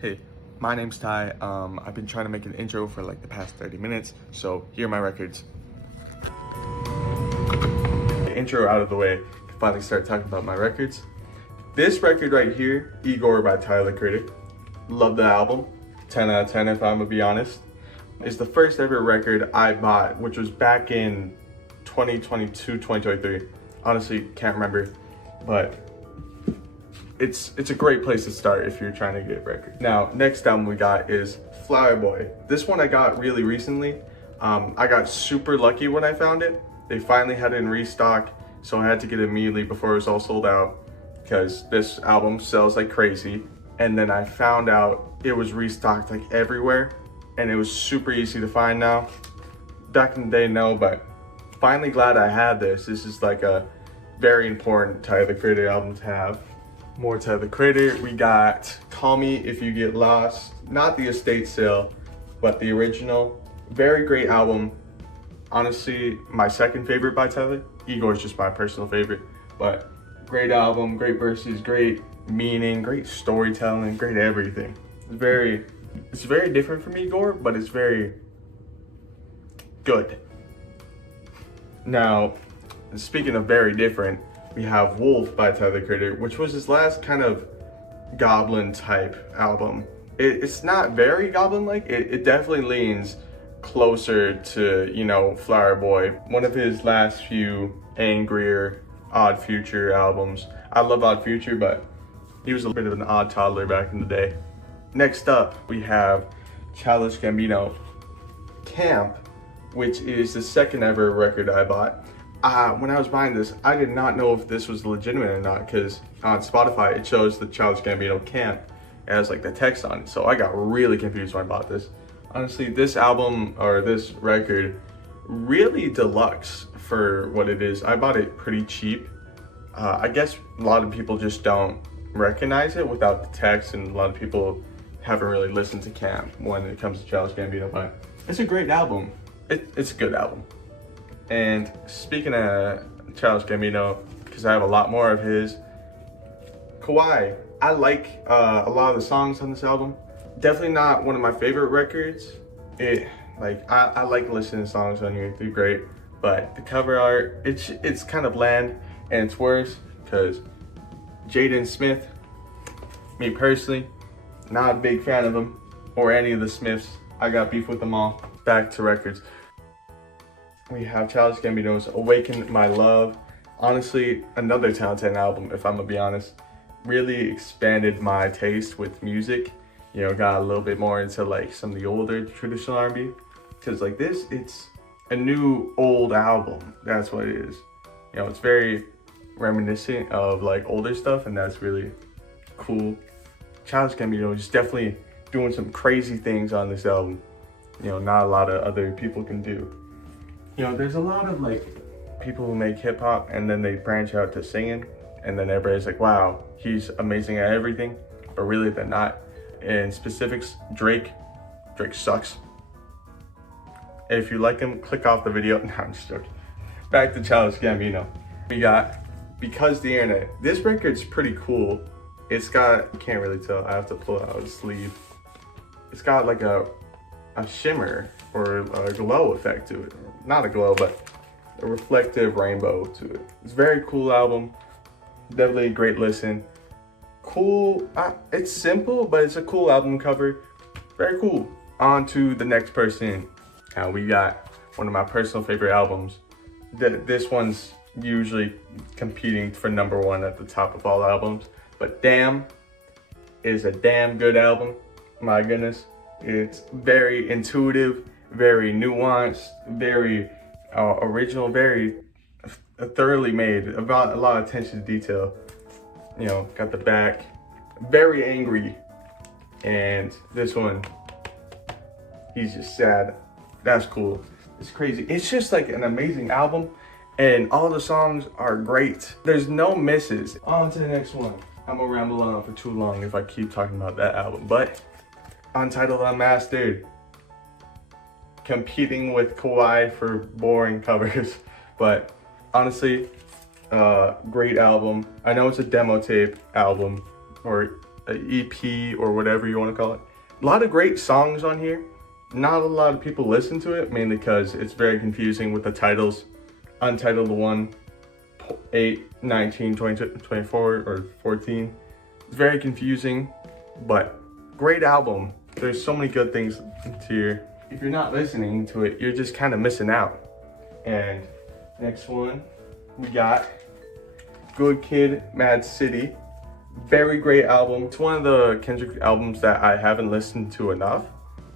Hey, my name's Ty. I've been trying to make an intro for like the past 30 minutes, so here are my records. Intro out of the way, can finally start talking about my records. This record right here, Igor by Tyler Critic. Love the album. 10 out of 10 if I'm gonna be honest. It's the first ever record I bought, which was back in 2022, 2023. Honestly, can't remember, but it's a great place to start if you're trying to get a record. Now, next album we got is Flower Boy. This one I got really recently. I got super lucky when I found it. They finally had it in restock, so I had to get it immediately before it was all sold out because this album sells like crazy. And then I found out it was restocked like everywhere, and it was super easy to find now. Back in the day, no, but finally glad I had this. This is like a very important Tyler Creator album to have. More Tyler Creator, we got Call Me If You Get Lost. Not the estate sale, but the original. Very great album. Honestly, my second favorite by Tyler. Igor's just my personal favorite, but great album, great verses, great meaning, great storytelling, great everything. It's very different from Igor, but it's very good. Now, speaking of very different, we have Wolf by Tyler Creator, which was his last kind of goblin type album. It's not very goblin-like. It definitely leans closer to, you know, Flower Boy, one of his last few angrier Odd Future albums. I love Odd Future, but he was a bit of an odd toddler back in the day. Next up, we have Childish Gambino, Camp, which is the second ever record I bought. When I was buying this, I did not know if this was legitimate or not, because on Spotify it shows the Childish Gambino Camp as like the text on it, so I got really confused when I bought this. Honestly, this album, or this record, really deluxe for what it is. I bought it pretty cheap. I guess a lot of people just don't recognize it without the text, and a lot of people haven't really listened to Camp when it comes to Childish Gambino, but it's a great album. It's a good album. And speaking of Childish Gambino, because I have a lot more of his, Kawaii. I like a lot of the songs on this album. Definitely not one of my favorite records. I like listening to songs on here, they're great. But the cover art, it's kind of bland, and it's worse because Jaden Smith, me personally, not a big fan of him or any of the Smiths. I got beef with them all. Back to records. We have Childish Gambino's Awaken My Love. Honestly, another 10 out of 10 album, if I'm gonna be honest. Really expanded my taste with music. You know, got a little bit more into like some of the older traditional R&B. Cause like this, it's a new old album. That's what it is. You know, it's very reminiscent of like older stuff, and that's really cool. Childish Gambino is definitely doing some crazy things on this album. You know, not a lot of other people can do. You know, there's a lot of like people who make hip hop and then they branch out to singing, and then everybody's like, wow, he's amazing at everything, but really they're not. In specifics, Drake sucks. If you like him, click off the video. No, I'm just joking. Back to Childish Gambino. We got Because the Internet. This record's pretty cool. It's got, you can't really tell, I have to pull out the sleeve. It's got like a shimmer or a glow effect to it. Not a glow, but a reflective rainbow to it. It's a very cool album. Definitely a great listen. Cool, it's simple, but it's a cool album cover. Very cool. On to the next person. Now we got one of my personal favorite albums. This one's usually competing for #1 at the top of all albums, but Damn is a damn good album. My goodness. It's very intuitive, very nuanced, very original, very thoroughly made, about a lot of attention to detail. You know, got the back, very angry. And this one, he's just sad. That's cool. It's crazy. It's just like an amazing album, and all the songs are great. There's no misses. On to the next one. I'm gonna ramble on for too long if I keep talking about that album, but Untitled Unmastered, competing with Kawaii for boring covers, but honestly, great album. I know it's a demo tape album, or EP or whatever you want to call it. A lot of great songs on here. Not a lot of people listen to it, mainly because it's very confusing with the titles. Untitled 1, 8, 19, 20, 24, or 14. It's very confusing, but great album. There's so many good things here. If you're not listening to it, you're just kind of missing out. And next one, we got Good Kid, Mad City. Very great album. It's one of the Kendrick albums that I haven't listened to enough.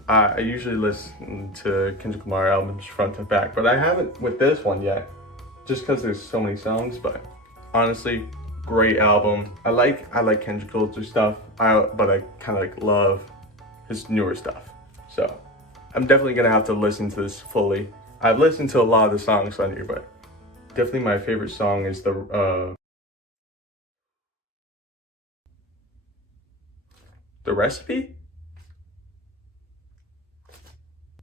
I usually listen to Kendrick Lamar albums front to back, but I haven't with this one yet, just because there's so many songs. But honestly, great album. I like Kendrick's older stuff, but I kind of love his newer stuff. So I'm definitely gonna have to listen to this fully. I've listened to a lot of the songs on here, but definitely my favorite song is the Recipe?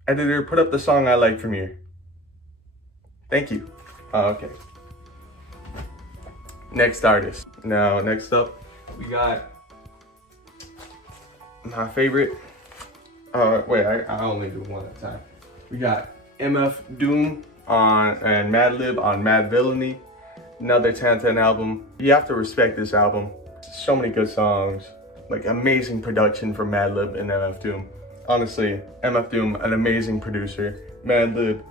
Editor, put up the song I like from you. Thank you. Okay. Next artist. Now, next up, we got my favorite. Wait, I only do one at a time. We got MF Doom and Madlib on Mad Villainy. Another 10/10 album. You have to respect this album. So many good songs. Like amazing production from Madlib and MF Doom. Honestly, MF Doom, an amazing producer. Madlib,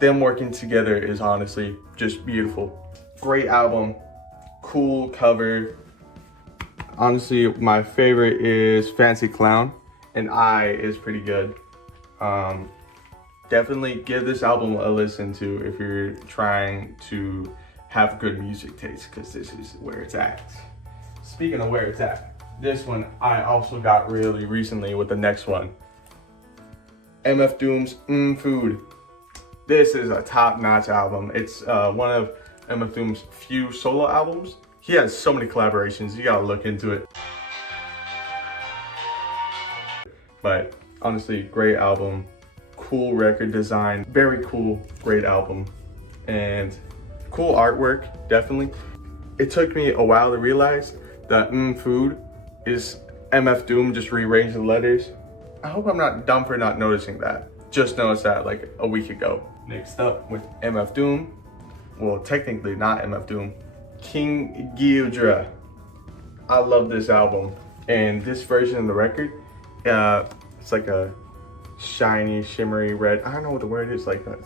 them working together is honestly just beautiful. Great album, cool cover. Honestly, my favorite is Fancy Clown, and I is pretty good. Definitely give this album a listen to if you're trying to have good music taste, because this is where it's at. Speaking of where it's at, this one I also got really recently with the next one. MF Doom's Food. This is a top-notch album. It's one of MF Doom's few solo albums. He has so many collaborations, you gotta look into it. But honestly, great album. Cool record design, very cool, great album. And cool artwork, definitely. It took me a while to realize that Food is MF Doom just rearranged the letters. I hope I'm not dumb for not noticing that. Just noticed that like a week ago. Next up with MF Doom, well technically not MF Doom, King Ghidorah. I love this album, and this version of the record, it's like a shiny, shimmery red. I don't know what the word is like that.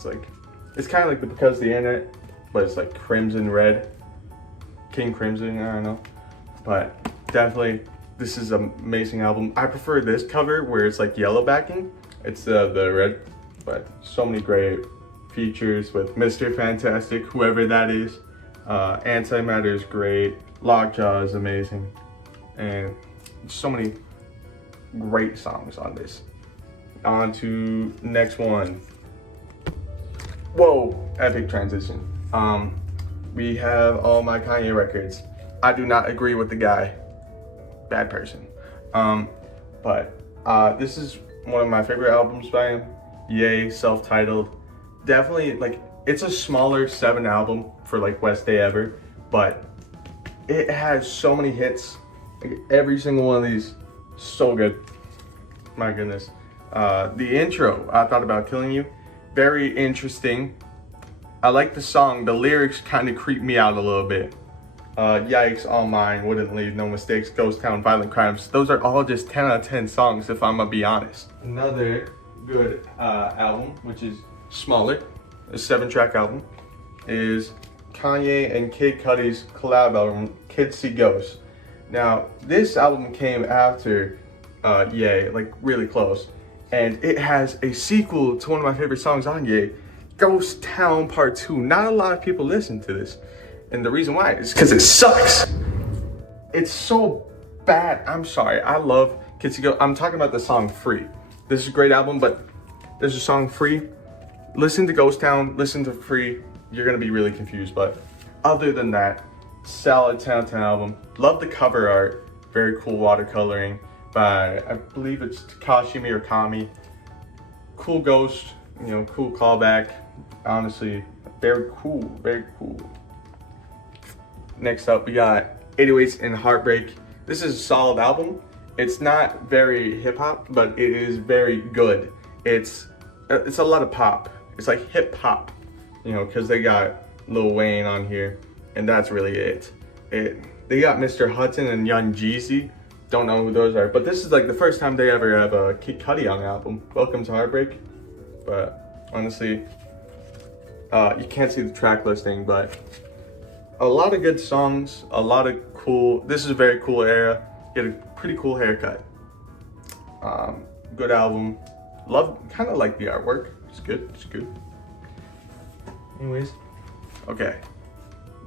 It's kind of like the Because the Internet, but it's like crimson red. King Crimson, I don't know. But definitely, this is an amazing album. I prefer this cover where it's like yellow backing. It's the red, but so many great features with Mr. Fantastic, whoever that is. Antimatter is great. Lockjaw is amazing. And so many great songs on this. On to next one. Whoa, epic transition. We have all my Kanye records. I do not agree with the guy. Bad person. But this is one of my favorite albums by him. Yay, self-titled. Definitely, like, it's a smaller 7 album for like West Day Ever, but it has so many hits. Like, every single one of these, so good. My goodness. The intro, I Thought About Killing You, very interesting. I like the song. The lyrics kind of creep me out a little bit. Yikes, All Mine, Wouldn't Leave, No Mistakes, Ghost Town, Violent Crimes. Those are all just 10 out of 10 songs, if I'm gonna be honest. Another good album, which is smaller, a 7-track album, is Kanye and Kid Cudi's collab album, Kids See Ghosts. Now, this album came after Yay, like really close. And it has a sequel to one of my favorite songs on Yay, Ghost Town Part 2. Not a lot of people listen to this. And the reason why is because it sucks. It's so bad. I'm sorry. I love Kids See Ghosts. I'm talking about the song Free. This is a great album, but there's a song Free. Listen to Ghost Town, listen to Free. You're gonna be really confused, but other than that, solid 10 out of 10 album. Love the cover art. Very cool watercoloring by, I believe it's Takashi Murakami. Cool ghost, you know, cool callback. Honestly, very cool, very cool. Next up, we got 808s and Heartbreak. This is a solid album. It's not very hip hop, but it is very good. It's a lot of pop. It's like hip hop, you know, because they got Lil Wayne on here, and that's really it. They got Mr. Hudson and Young Jeezy. Don't know who those are, but this is like the first time they ever have a Kid Cudi on the album. Welcome to Heartbreak. But honestly, you can't see the track listing, but a lot of good songs, a lot of cool. This is a very cool era. Get a pretty cool haircut. Good album. Kind of like the artwork. It's good. It's good. Anyways, okay.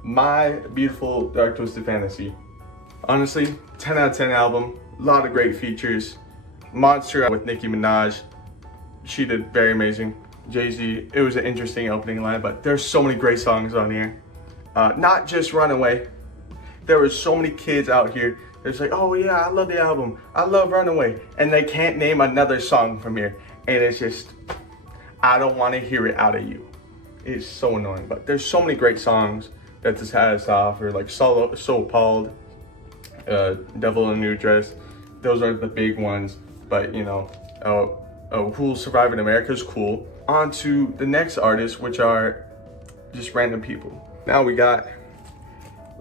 My Beautiful Dark Twisted Fantasy. Honestly, 10 out of 10 album. A lot of great features. Monster with Nicki Minaj. She did very amazing. Jay-Z, it was an interesting opening line, but there's so many great songs on here. Not just Runaway. There were so many kids out here that's like, oh yeah, I love the album. I love Runaway. And they can't name another song from here. And it's just, I don't want to hear it out of you. It's so annoying, but there's so many great songs that this has to offer, like So Appalled, Devil in a New Dress. Those are the big ones, but you know, Who'll Survive in America is cool. On to the next artists, which are just random people. Now we got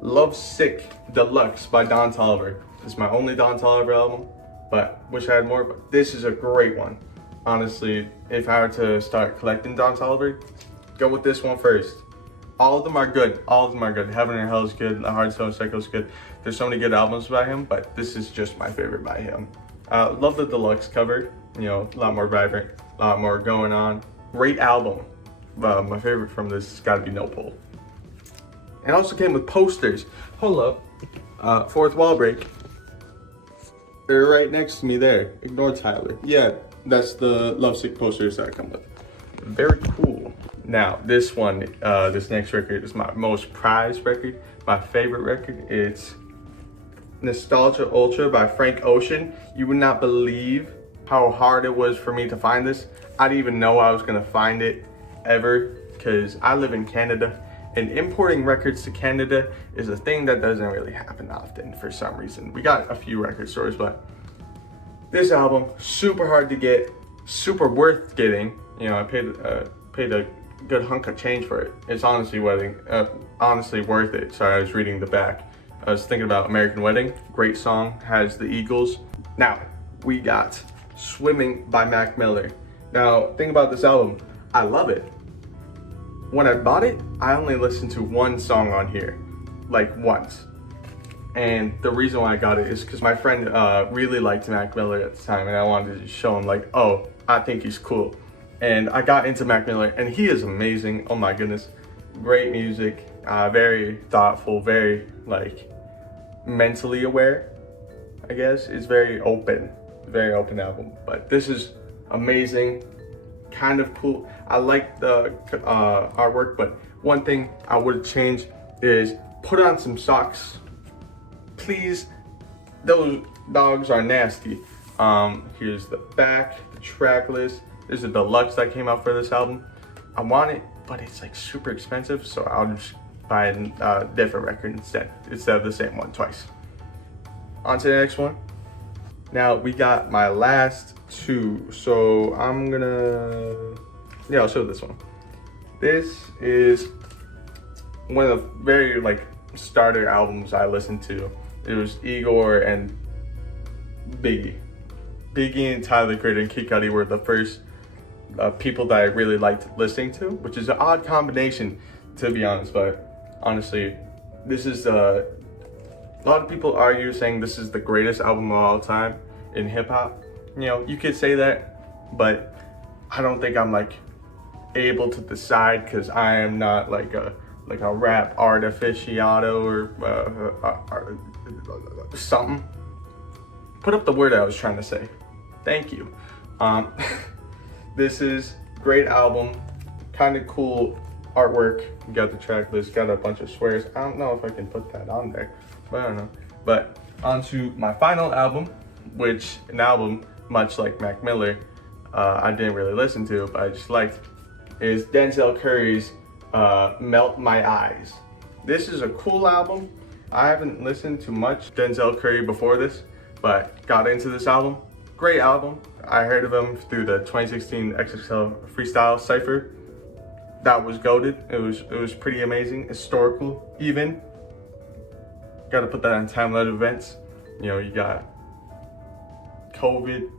Love Sick Deluxe by Don Toliver. This is my only Don Toliver album, but wish I had more, but this is a great one. Honestly, if I were to start collecting Don Toliver, go with this one first. All of them are good. All of them are good. Heaven and Hell is good. The Hard Stone Psycho is good. There's so many good albums by him, but this is just my favorite by him. Love the deluxe cover. You know, a lot more vibrant, a lot more going on. Great album. My favorite from this has got to be No Pull. It also came with posters. Hold up. Fourth Wall Break. They're right next to me there. Ignore Tyler. Yeah, that's the Lovesick posters that I come with. Very cool. Now, this one, this next record is my most prized record. My favorite record. It's Nostalgia Ultra by Frank Ocean. You would not believe how hard it was for me to find this. I didn't even know I was gonna find it ever, because I live in Canada. And importing records to Canada is a thing that doesn't really happen often for some reason. We got a few record stores, but this album, super hard to get, super worth getting. You know, I paid a good hunk of change for it. It's honestly worth it. Sorry, I was reading the back. I was thinking about American Wedding. Great song, has the Eagles. Now, we got Swimming by Mac Miller. Now, think about this album. I love it. When I bought it, I only listened to one song on here, like once. And the reason why I got it is because my friend really liked Mac Miller at the time, and I wanted to show him like, oh, I think he's cool. And I got into Mac Miller, and he is amazing. Oh my goodness, great music, very thoughtful, very like mentally aware, I guess. It's very open album, but this is amazing. Kind of cool. I like the artwork, but one thing I would change is put on some socks, please. Those dogs are nasty. Here's the back, the track list. There's a deluxe that came out for this album. I want it, but it's like super expensive, so I'll just buy a different record instead of the same one twice. On to the next one. Now we got my last two, so I'll show this one. This is one of the very like starter albums I listened to. It was Igor and Biggie. Biggie and Tyler, the Creator, and Kid Cudi were the first people that I really liked listening to, which is an odd combination, to be honest. But honestly, this is a lot of people argue saying this is the greatest album of all time in hip hop. You know, you could say that, but I don't think I'm like able to decide, because I am not like a rap art aficionado or something. Put up the word I was trying to say. Thank you. This is great album, kind of cool artwork. You got the track list, got a bunch of swears. I don't know if I can put that on there, but I don't know. But on to my final album, which an album much like Mac Miller, I didn't really listen to, but I just liked, is Denzel Curry's Melt My Eyes. This is a cool album. I haven't listened to much Denzel Curry before this, but got into this album. Great album. I heard of him through the 2016 XXL Freestyle Cypher. That was goated. It was pretty amazing, historical even. Got to put that on timeline events. You know, you got COVID.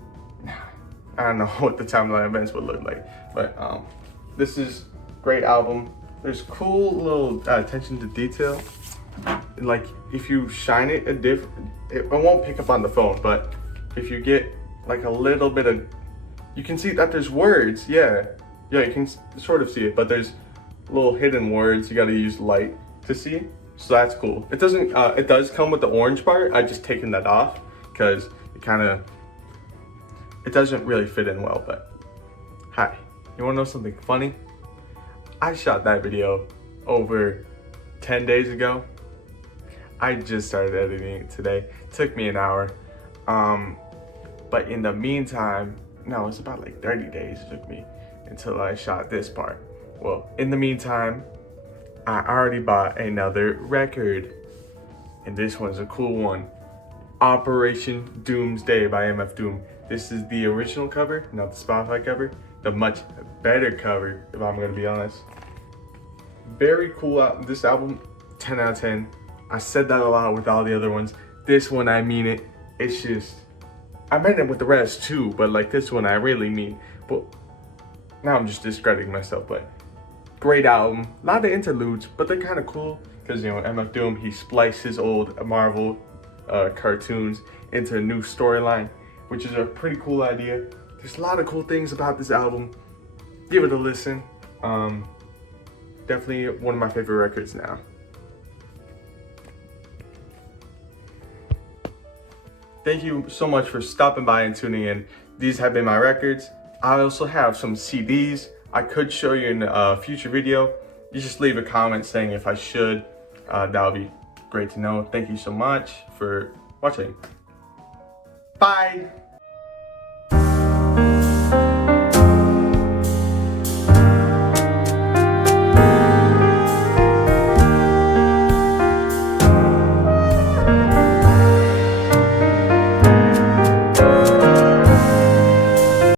I don't know what the timeline events would look like, but this is great album. There's cool little attention to detail. Like if you shine it it won't pick up on the phone, but if you get like a little bit of, you can see that there's words. Yeah, you can sort of see it, but there's little hidden words you got to use light to see. So that's cool. It doesn't. It does come with the orange part. I just taken that off because it doesn't really fit in well. But hi, you wanna know something funny? I shot that video over 10 days ago. I just started editing it today. It took me an hour. But in the meantime, no, it's about like 30 days it took me until I shot this part. Well, in the meantime, I already bought another record. And this one's a cool one. Operation Doomsday by MF Doom. This is the original cover, not the Spotify cover. The much better cover, if I'm gonna be honest. Very cool. This album, 10 out of 10. I said that a lot with all the other ones. This one, I mean it. It's just, I meant it with the rest too, but like this one, I really mean. But now I'm just discrediting myself, but great album. A lot of interludes, but they're kind of cool because, you know, MF Doom, he spliced his old Marvel cartoons into a new storyline, which is a pretty cool idea. There's a lot of cool things about this album. Give it a listen. Definitely one of my favorite records now. Thank you so much for stopping by and tuning in. These have been my records. I also have some CDs I could show you in a future video. You just leave a comment saying if I should. That would be great to know. Thank you so much for watching. Bye.